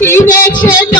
Yine çene